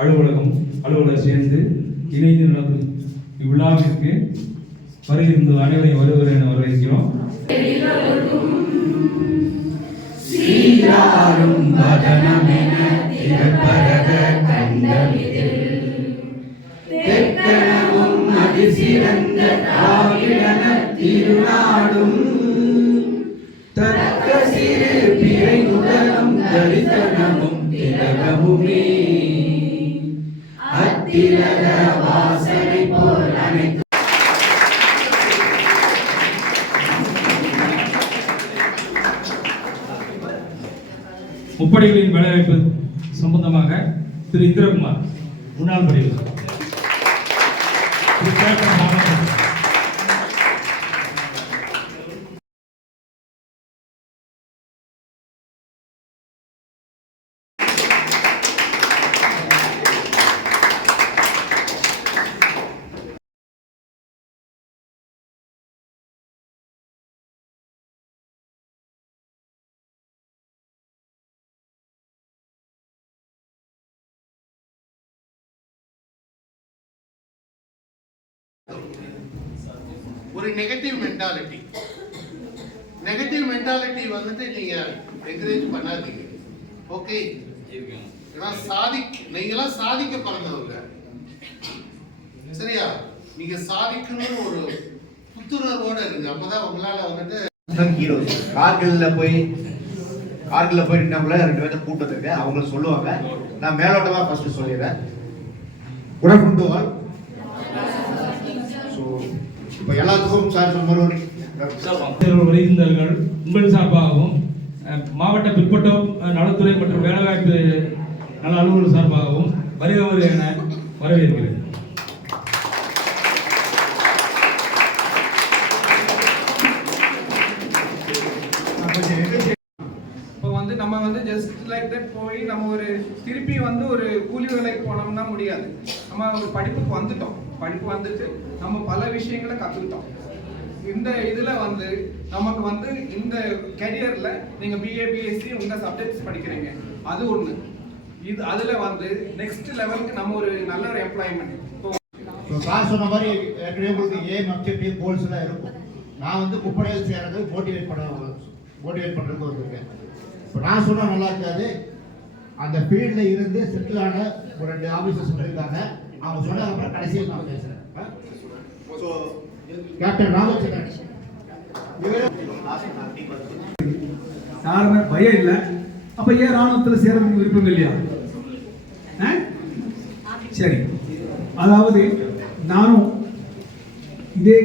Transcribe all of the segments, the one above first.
அலுவலகம் அலுவலர் சேர்ந்து இணைந்து நடக்கும் இவ்விழாவிற்கு வருகின்ற அனைவரையும் வருவர் என வரவேற்கிறோம். சீராரும் வதனமென திறப்பரக கண்டமிதில். தெற்கனவும் அதிசிறந்த திராவிடன திருநாடும் முன்னாள் படிவர் ஒரு நெகட்டிவ் மென்டாலிட்டி நெகட்டிவ் மென்டாலிட்டி வந்துட்டு நீங்க என்கரேஜ் பண்ணாதீங்க. ஓகே ஏன்னா சாதி நீங்களாம் சாதிக்க பிறந்தவங்க சரியா? நீங்க சாதிக்கணும்னு ஒரு புத்துணர்வோட இருங்க. அப்பதான் உங்களால வந்துட்டு ஹீரோஸ் கார்கில்ல போய் கார்கில்ல போய் நின்னவங்கள ரெண்டு பேர்த்த கூட்டு வந்திருக்கேன் அவங்க சொல்லுவாங்க. நான் மேலோட்டமா ஃபர்ஸ்ட் சொல்லிடுறேன். குட் இப்போ எல்லாத்துக்கும் சார் சொன்ன மாதிரி ஒரு தேர்வு வருகின்றவர்கள் உங்கள் சார்பாகவும் மாவட்ட பிற்பட்டோர் அஹ், நலத்துறை மற்றும் வேலைவாய்ப்பு நல அலுவலர் சார்பாகவும் வருகவர் என வரவேற்கிறேன். இப்போ வந்து நம்ம வந்து ஜஸ்ட் லைக் தட் போய் நம்ம ஒரு திருப்பி வந்து ஒரு கூலி வேலைக்கு போனோம்னா முடியாது. நம்ம ஒரு படிப்புக்கு வந்துட்டோம். படிப்பு வந்துட்டு நம்ம பல விஷயங்களை கற்றுக்கிட்டோம் இந்த இதில் வந்து நமக்கு வந்து இந்த கெரியரில் நீங்கள் பிஏ பிஎஸ்சி உங்கள் சப்ஜெக்ட்ஸ் படிக்கிறீங்க. அது ஒன்று இது அதில் வந்து நெக்ஸ்ட் லெவலுக்கு நம்ம ஒரு நல்ல ஒரு எம்ப்ளாய்மெண்ட் இப்போ சார் சொன்ன மாதிரி ஏற்கனவே உங்களுக்கு ஏம் அப்ஜெக்டிவ் கோல்ஸ் இருக்கும். நான் வந்து முப்படையில் சேர்றது மோட்டிவேட் பண்ண மோட்டிவேட் பண்ணுறதுக்கு வந்திருக்கேன். இப்போ நான் சொன்னால் நல்லா இருக்காது. அந்த ஃபீல்டில் இருந்து செட்டில் ஆன ஒரு ரெண்டு ஆஃபீஸர்ஸ் இருக்காங்க அவங்க சொன்னதுக்கு அப்புறம் கடைசியில் நான் பேசுகிறேன் ஸோ கேப்டன் ராமச்சந்திரன் யாருமே பயம் இல்லை. அப்ப ஏன் ராணுவத்தில் சேரதுக்கு விருப்பம் இல்லையா? ஆ? சரி. அதாவது நானும் இதே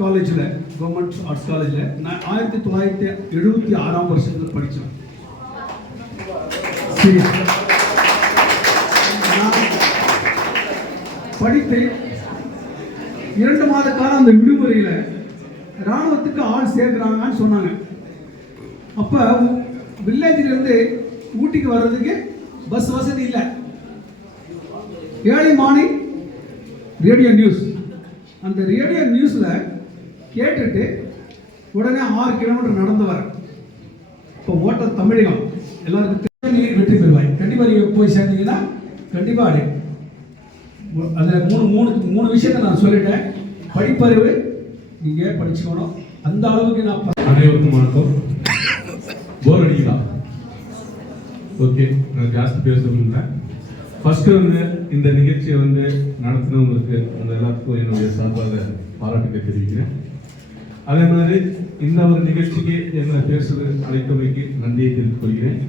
காலேஜில் கவர்மெண்ட் ஆர்ட்ஸ் காலேஜில் நான் ஆயிரத்தி தொள்ளாயிரத்தி எழுபத்தி ஆறாம் வருஷத்தில் படித்தேன் சரி. படித்து இரண்டு மாத காலம் அந்த விடுமுறையில் ராணுவத்துக்கு ஆள் சேர்க்குறாங்கன்னு சொன்னாங்க. அப்போ வில்லேஜிலேருந்து ஊட்டிக்கு வர்றதுக்கு பஸ் வசதி இல்லை. ஏர்லி மார்னிங் ரேடியோ நியூஸ் அந்த ரேடியோ நியூஸில் கேட்டுட்டு உடனே ஆறு கிலோமீட்டர் நடந்து வரேன் இப்போ ஓட்ட தமிழகம். எல்லாருக்கும் வெற்றி பெறுவாய். கண்டிப்பாக நீங்கள் போய் சேர்ந்தீங்கன்னா கண்டிப்பாக அடையும். அதில் மூணு மூணு மூணு விஷயத்தை நான் சொல்லிட்டேன். படிப்பறிவு நீங்கள் படிச்சுக்கணும்? அந்த அளவுக்கு நான் அனைவருக்கும் வணக்கம். போர் அடிக்குதா? ஓகே நான் ஜாஸ்தி பேச விரும்பல. ஃபஸ்ட்டு வந்து இந்த நிகழ்ச்சியை வந்து நடத்தினவங்களுக்கு அந்த எல்லாத்துக்கும் என்னுடைய சார்பாக பாராட்டுக்க தெரிவிக்கிறேன். அதே மாதிரி இந்த ஒரு நிகழ்ச்சிக்கு என்ன பேசுறது அழைத்தமைக்கு நன்றியை தெரிவித்துக் கொள்கிறேன்.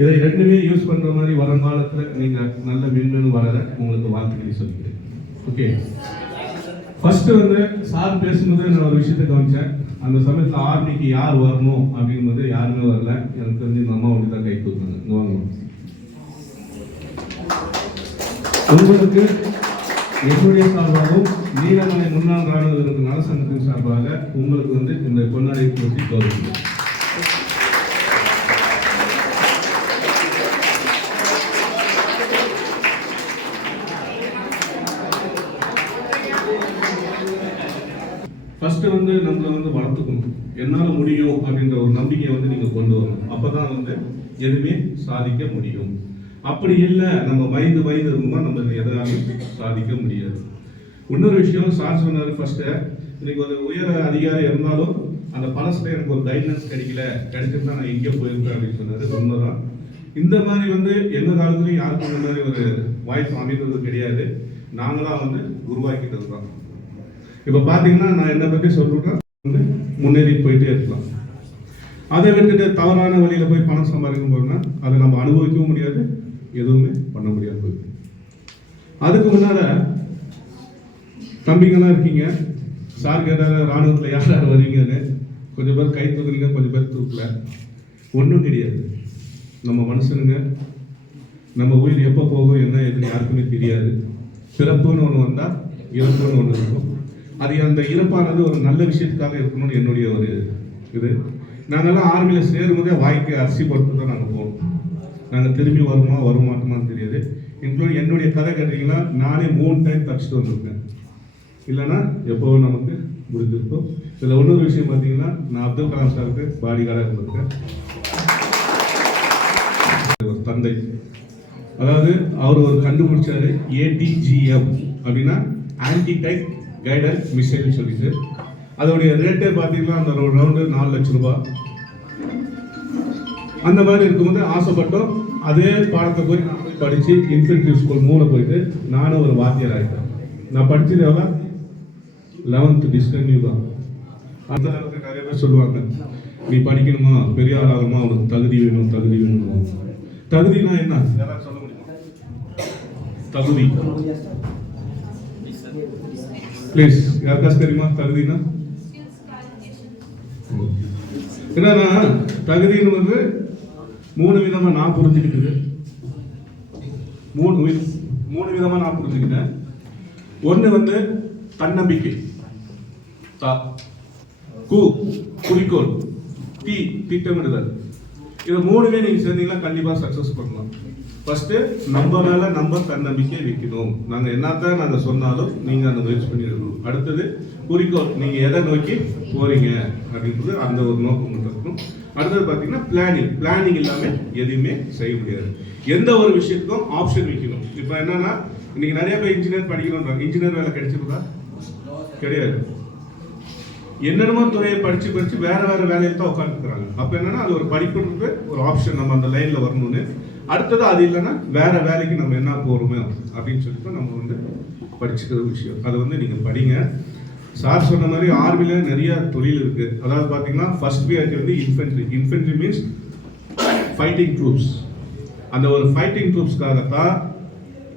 இதை ரெண்டுமே யூஸ் பண்ற மாதிரி வருங்காலத்தில் நீங்க நல்ல மென்மேலும் வளர உங்களுக்கு வாழ்த்துக்களை சொல்லிக்கிறேன். ஓகே ஃபர்ஸ்ட் வந்து சார் பேசும்போது நான் ஒரு விஷயத்தை கவனிச்சேன். அந்த சமயத்தில் ஆர்மிக்கு யார் வரணும் அப்படிங்கும்போது யாருமே வரல. எனக்கு தெரிஞ்சு இந்த அம்மா ஒன்று தான் கை தூக்குங்க வாங்க. உங்களுக்கு என்னுடைய சார்பாகவும் நீலமலை முன்னாள் ராணுவ வீரர்கள் நலசங்கத்தின் சார்பாக உங்களுக்கு வந்து இந்த பொன்னாடை போட்டி கௌரவிக்கிறேன் ஃபர்ஸ்ட் வந்து நம்மளை வந்து வளர்த்துக்கணும் என்னால அப்போ தான் வந்து எதுவுமே சாதிக்க முடியும். அப்படி இல்லை நம்ம பயந்து பயந்து இருந்தோம்னா நம்ம எதனாலும் சாதிக்க முடியாது. இன்னொரு விஷயம் சார் சொன்னார் ஃபர்ஸ்ட்டு இன்னைக்கு ஒரு உயர அதிகாரி இருந்தாலும் அந்த பழசில் எனக்கு ஒரு கைட்லைன்ஸ் கிடைக்கல கிடைச்சிருந்தா நான் எங்கே போயிருப்பேன் அப்படின்னு சொன்னார். உண்மைதான். இந்த மாதிரி வந்து எந்த காலத்துலையும் யாருக்கும் இந்த மாதிரி ஒரு வாய்ப்பு அமைந்தது கிடையாது. நாங்களாம் வந்து உருவாக்கிட்டது தான் இப்போ பார்த்தீங்கன்னா நான் என்னை பற்றி சொல்லிட்டேன் வந்து முன்னேறி போயிட்டே இருக்கலாம். அதை விட்டுட்டு தவறான வழியில் போய் பணம் சம்பாதிக்கும் போதுன்னா அதை நம்ம அனுபவிக்கவும் முடியாது எதுவுமே பண்ண முடியாது போயிருக்கு அதுக்கு முன்னால் தம்பிங்கெல்லாம் இருக்கீங்க. சார் கேட்டார ராணுவத்தில் யார் யார் வரீங்கன்னு கொஞ்சம் பேர் கை தூக்குறீங்க கொஞ்சம் பேர் தூக்கல. ஒன்றும் கிடையாது நம்ம மனுஷனுங்க. நம்ம உயிர் எப்போ போகும் என்ன எதுன்னு யாருக்குமே தெரியாது. பிறப்புன்னு ஒன்று வந்தால் இறப்புன்னு ஒன்று இருக்கும். அது அந்த இறப்பானது ஒரு நல்ல விஷயத்துக்காக இருக்கணும்னு என்னுடைய ஒரு இது. நாங்கெல்லாம் ஆர்மியில் சேரும்போதே வாய்க்கு அரிசி பொறுத்து தான் நாங்கள் போகணும் நாங்கள் திரும்பி வருமா வருமாட்டோமான்னு தெரியாது. இன்க்ளூட் என்னுடைய கதை கேட்டீங்கன்னா நானே மூணு டைம் தப்பிச்சுட்டு வந்திருக்கேன். இல்லைன்னா எப்போ நமக்கு முடிஞ்சிருக்கும். இதில் இன்னொரு விஷயம் பார்த்தீங்கன்னா நான் அப்துல் கலாம் சாருக்கு பாடி கார்டாக இருந்திருக்கேன். ஒரு தந்தை. அதாவது அவர் ஒரு கண்டுபிடிச்சாரு ஏடிஜிஎம் அப்படின்னா ஆன்டி டைப் கைடன்ஸ் மிசைல் சொல்லிட்டு. அதோடைய ரேட்டே பார்த்தீங்கன்னா அந்த ஒரு ரவுண்டு நாலு லட்சம் ரூபாய். அந்த மாதிரி இருக்கும்போது ஆசைப்பட்டோம். அதே பாடத்தை போய் நான் போய் படித்து இன்ஃபென்ட்ரி ஸ்கூல் மூணு போயிட்டு நானும் ஒரு வாத்தியார் ஆகிட்டேன் நான் படித்தது எவ்வளோ? லெவன்த்து டிஸ்கன்யூ தான். அந்த அளவுக்கு நிறைய பேர் சொல்லுவாங்க நீ படிக்கணுமா? பெரிய ஆள் ஆகணுமா? அவனுக்கு தகுதி வேணும் தகுதி வேணும் தகுதினா என்ன? யாராவது சொல்ல முடியுமா? தகுதி. ப்ளீஸ் யாருக்காச்சும் தெரியுமா தகுதினா? என்னன்னா தகுதின்னு வந்து மூணு விதமா நான் புரிஞ்சுக்கிட்டது. மூணு வி- மூணு விதமா நான் புரிஞ்சுக்கிட்டேன். ஒன்று வந்து தன்னம்பிக்கை. தா கு குறிக்கோள். தி திட்டமிடுதல். இது மூணுமே நீங்க சேர்ந்தீங்கன்னா கண்டிப்பா சக்சஸ் பண்ணலாம். ஃபஸ்ட்டு நம்ம மேலே நம்ம தன்னம்பிக்கை வைக்கணும். நாங்கள் என்னத்தான் நாங்கள் சொன்னாலும் நீங்கள் அந்த முயற்சி பண்ணிடணும் அடுத்தது குறிக்கோள். நீங்கள் எதை நோக்கி போகிறீங்க அப்படின்றது அந்த ஒரு நோக்கம் இருக்கணும். அடுத்தது பார்த்தீங்கன்னா பிளானிங் பிளானிங் இல்லாமல் எதுவுமே செய்ய முடியாது. எந்த ஒரு விஷயத்துக்கும் ஆப்ஷன் வைக்கணும். இப்போ என்னன்னா இன்னைக்கு நிறைய பேர் இன்ஜினியர் படிக்கணும்ன்றாங்க. இன்ஜினியர் வேலை கிடைச்சிருக்கா? கிடையாது. என்னென்னமோ துறையை படித்து படித்து வேறு வேறு வேலையை தான் உட்காந்துக்கிறாங்க அப்போ என்னன்னா அது ஒரு படிப்புன்றது ஒரு ஆப்ஷன் நம்ம அந்த லைனில் வரணும்னு அடுத்தது அது இல்லைன்னா வேற வேலைக்கு நம்ம என்ன போகிறோமே அப்படின்னு சொல்லிட்டு நம்ம வந்து படிச்சுக்கிற விஷயம். அதை வந்து நீங்கள் படிங்க. சார் சொன்ன மாதிரி ஆர்மியில் நிறைய தொழில் இருக்கு. அதாவது பார்த்தீங்கன்னா ஃபர்ஸ்ட் பிஆர்டி வந்து infantry infantry means fighting troops அந்த ஒரு ஃபைட்டிங் ட்ரூப்ஸ்க்காகத்தான்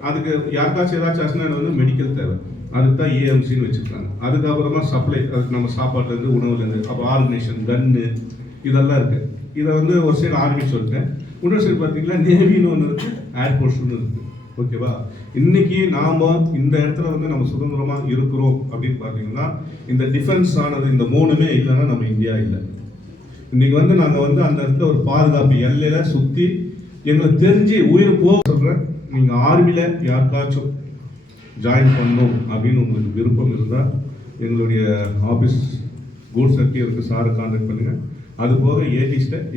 அதுக்கு யாருக்காச்சும் ஏதாச்சும் ஆச்சுன்னா வந்து மெடிக்கல் தேவை. அதுக்கு தான் ஏஎம்சின்னு வச்சுருக்காங்க. அதுக்கப்புறமா சப்ளை அதுக்கு நம்ம சாப்பாட்டுலேருந்து உணவுலேருந்து அப்போ ஆர்கனைசேஷன் கன்னு இதெல்லாம் இருக்குது இதை வந்து ஒரு சைடு ஆர்மி சொல்லிட்டேன். இன்னொரு சைடு பார்த்தீங்கன்னா நேவின்னு ஒன்று இருக்குது ஏர்ஃபோர்ஸ்னு இருக்குது ஓகேவா இன்னைக்கு நாம் இந்த இடத்துல வந்து நம்ம சுதந்திரமாக இருக்கிறோம் அப்படின்னு பார்த்தீங்கன்னா இந்த டிஃபென்ஸ் ஆனது இந்த மூணுமே இல்லைன்னா நம்ம இந்தியா இல்லை. இன்னைக்கு வந்து நாங்கள் வந்து அந்த இடத்துல ஒரு பாதுகாப்பு எல்லையில சுற்றி எங்களுக்கு தெரிஞ்சு உயிர் போக சொல்கிறேன் நீங்கள் ஆர்மியில் யாருக்காச்சும் ஜாயின் பண்ணணும் அப்படின்னு உங்களுக்கு விருப்பம் இருந்தால் எங்களுடைய ஆஃபீஸ் கூட் சர்க்கிள் இருக்குது சாரை கான்டாக்ட் பண்ணுங்கள் அது போக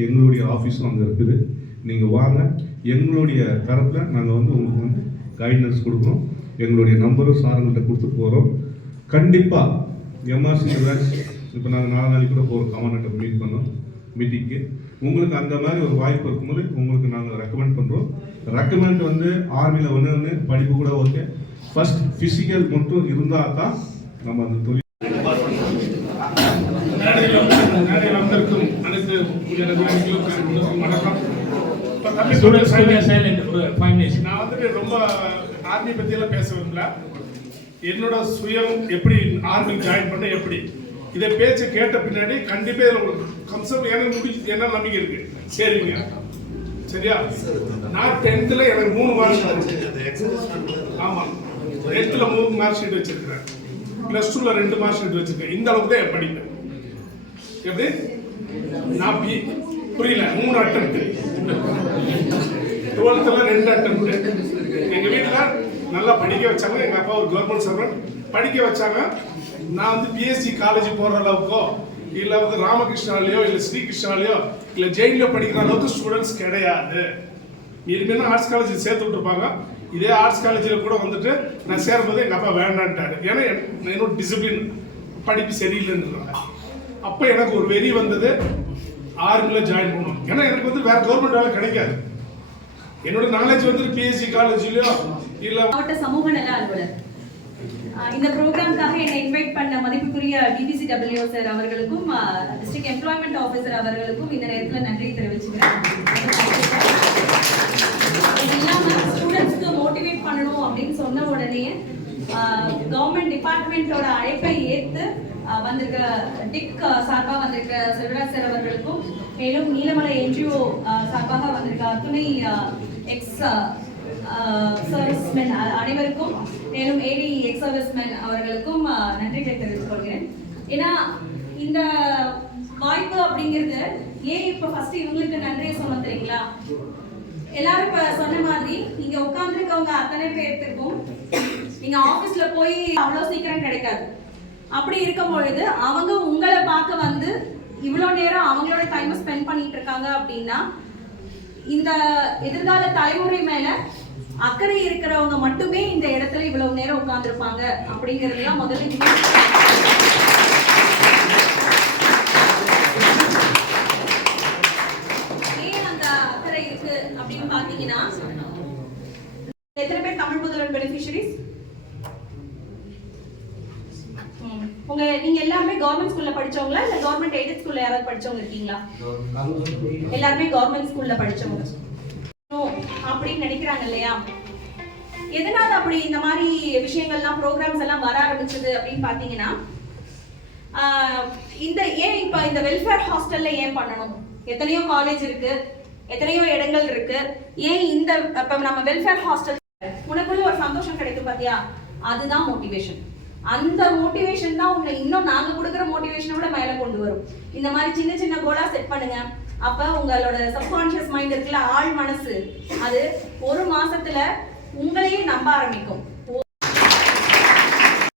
எங்களுடைய ஆஃபீஸும் அங்கே இருக்குது. நீங்கள் வாங்க. எங்களுடைய தரப்பில் நாங்கள் வந்து உங்களுக்கு வந்து கைடன்ஸ் கொடுக்குறோம். எங்களுடைய நம்பரும் சாருங்கள்ட்ட கொடுத்துட்டு போகிறோம் கண்டிப்பாக எம்ஆர்சி பேட்ச் இப்போ நாங்கள் நாலு நாளைக்கு கூட போகிறோம் கமாண்டர்கிட்ட மீட் பண்ணோம். மீட்டிங்க்கு உங்களுக்கு அந்த மாதிரி ஒரு வாய்ப்பு இருக்கும்போது உங்களுக்கு நாங்கள் ரெக்கமெண்ட் பண்ணுறோம் ரெக்கமெண்ட் வந்து ஆர்மியில் ஒன்று ஒன்று படிப்பு கூட ஓகே ஃபர்ஸ்ட் ஃபிசிக்கல் மட்டும் இருந்தால் தான் நம்ம அந்த தொழில் மேடையில் வந்திருக்கும் அனைத்து please silent. Uh, five minutes. நான் வந்துட்டு ரொம்ப ஆர்மி பத்தியெல்லாம் பேச விரும்பல. என்னோட சுயம் எப்படி ஆர்மி ஜாயின் பண்ண எப்படி? இதை பேச்சு கேட்ட பின்னாடி கண்டிப்பா இதுல உங்களுக்கு கம்சம் எனக்கு என்ன நம்பிக்கை இருக்கு. சரிங்க. சரியா? நான் டென்த்ல எனக்கு மூணு மார்க் ஆமா. டென்த்ல மூணு மார்க் ஷீட் வச்சிருக்கிறேன். பிளஸ் டூல ரெண்டு மார்க் ஷீட் வச்சிருக்கேன். இந்த அளவுக்கு தான் என் படிப்பு. எப்படி? நான் பி புரியல மூணு அட்டம் டுவெல்த்தில் ரெண்டு அட்டம் எங்கள் வீட்டில் நல்லா படிக்க வச்சாங்க எங்கள் அப்பா ஒரு கவர்மெண்ட் சர்வன் படிக்க வச்சாங்க நான் வந்து பிஎஸ்சி காலேஜ் போகிற அளவுக்கோ இல்லை வந்து ராமகிருஷ்ணாலேயோ இல்லை ஸ்ரீகிருஷ்ணாலேயோ இல்லை ஜெயில படிக்கிற அளவுக்கு ஸ்டூடெண்ட்ஸ் கிடையாது. இனிமேல் ஆர்ட்ஸ் காலேஜில் சேர்த்து விட்டுருப்பாங்க. இதே ஆர்ட்ஸ் காலேஜில் கூட வந்துட்டு நான் சேரும்போது எங்கள் அப்பா வேண்டான்ட்டாரு. ஏன்னா என்- என்னோட டிசிப்ளின் படிப்பு சரியில்லைன்றாங்க அப்போ எனக்கு ஒரு வெறி வந்தது ஆர்மியில் ஜாயின் பண்ணணும். ஏன்னா எனக்கு வந்து வேற கவர்மெண்ட் வேலை கிடைக்காது. என்னோட நாலேஜ் வந்து பிஎஸ்சி காலேஜ்லயோ இல்ல மாவட்ட சமூக நல அலுவலர். இந்த ப்ரோக்ராம்காக என்னை இன்வைட் பண்ண மதிப்புக்குரிய டிபிசி டபிள்யூ சார் அவர்களுக்கும் டிஸ்ட்ரிக்ட் எம்ப்ளாய்மெண்ட் ஆஃபீஸர் அவர்களுக்கும் இந்த நேரத்தில் நன்றி தெரிவிச்சுக்கிறேன். இல்லாமல் ஸ்டூடெண்ட்ஸ்க்கு மோட்டிவேட் பண்ணணும் அப்படின்னு சொன்ன உடனே கவர்மெண்ட் டிபார்ட்மெண்ட்டோட அழைப்பை ஏற்று வந்திருக்க டிக் சார்பாக வந்திருக்க செல்வராஜ் சார் அவர்களுக்கும் மேலும் நீலமலை என்ஜிஓ சார்பாக வந்திருக்க துணை எக்ஸ் சர்வீஸ்மென் அனைவருக்கும் மேலும் ஏடி எக்ஸ் சர்வீஸ்மென் அவர்களுக்கும் நன்றிகளை தெரிவித்துக் கொள்கிறேன். ஏன்னா இந்த வாய்ப்பு அப்படிங்கிறது ஏன் இப்போ ஃபர்ஸ்ட் இவங்களுக்கு நன்றியை சொன்னோம் தெரியுங்களா? எல்லாரும் இப்ப சொன்ன மாதிரி நீங்க உட்கார்ந்துருக்கவங்க அத்தனை பேர்த்துக்கும் நீங்க ஆபீஸ்ல போய் அவ்வளவு சீக்கிரம் கிடைக்காது. அப்படி இருக்கும் பொழுது அவங்க உங்களை பார்க்க வந்து இவ்வளோ நேரம் அவங்களோட டைமை ஸ்பெண்ட் பண்ணிட்டு இருக்காங்க அப்படின்னா இந்த எதிர்கால தலைமுறை மேல அக்கறை இருக்கிறவங்க மட்டுமே இந்த இடத்துல இவ்வளவு நேரம் உட்கார்ந்துருப்பாங்க அப்படிங்கிறதுலாம் முதல்ல ஏன் அந்த அக்கறை இருக்கு அப்படின்னு பாத்தீங்கன்னா எத்தனை பேர் தமிழ் முதல்வர் பெனிஃபிஷரிஸ் உங்க நீங்க எல்லாருமே கவர்மெண்ட் ஸ்கூல்ல படிச்சவங்களா? இல்ல கவர்மெண்ட் எய்டட் ஸ்கூல்ல யாராவது படிச்சவங்க இருக்கீங்களா? எல்லாருமே கவர்மெண்ட் ஸ்கூல்ல படிச்சவங்க. ஓ, அப்படின்னு நினைக்கிறாங்க இல்லையா? எதனால அப்படி இந்த மாதிரி விஷயங்கள்லாம் ப்ரோக்ராம்ஸ் எல்லாம் வர ஆரம்பிச்சது அப்படின்னு பாத்தீங்கன்னா இந்த ஏன் இப்ப இந்த வெல்ஃபேர் ஹாஸ்டல்ல ஏன் பண்ணணும்? எத்தனையோ காலேஜ் இருக்கு எத்தனையோ இடங்கள் இருக்கு. ஏன் இந்த இப்ப நம்ம வெல்ஃபேர் ஹாஸ்டல் உனக்குள்ள ஒரு சந்தோஷம் கிடைக்கும் பாத்தியா? அதுதான் மோட்டிவேஷன் அந்த மோட்டிவேஷன் தான் உங்களை இன்னும் நாங்க கொடுக்குற மோட்டிவேஷனை விட மேல கொண்டு வரும். இந்த மாதிரி சின்ன சின்ன கோலா செட் பண்ணுங்க. அப்ப உங்களோட சப்கான்சியஸ் மைண்ட் இருக்குல்ல ஆழ் மனசு அது ஒரு மாசத்துல உங்களையே நம்ப ஆரம்பிக்கும்.